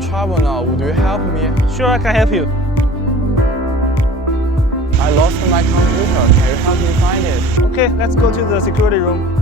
in trouble now. Would you help me? Sure, I can help you. I lost my computer. Can you help me find it? Okay, let's go to the security room.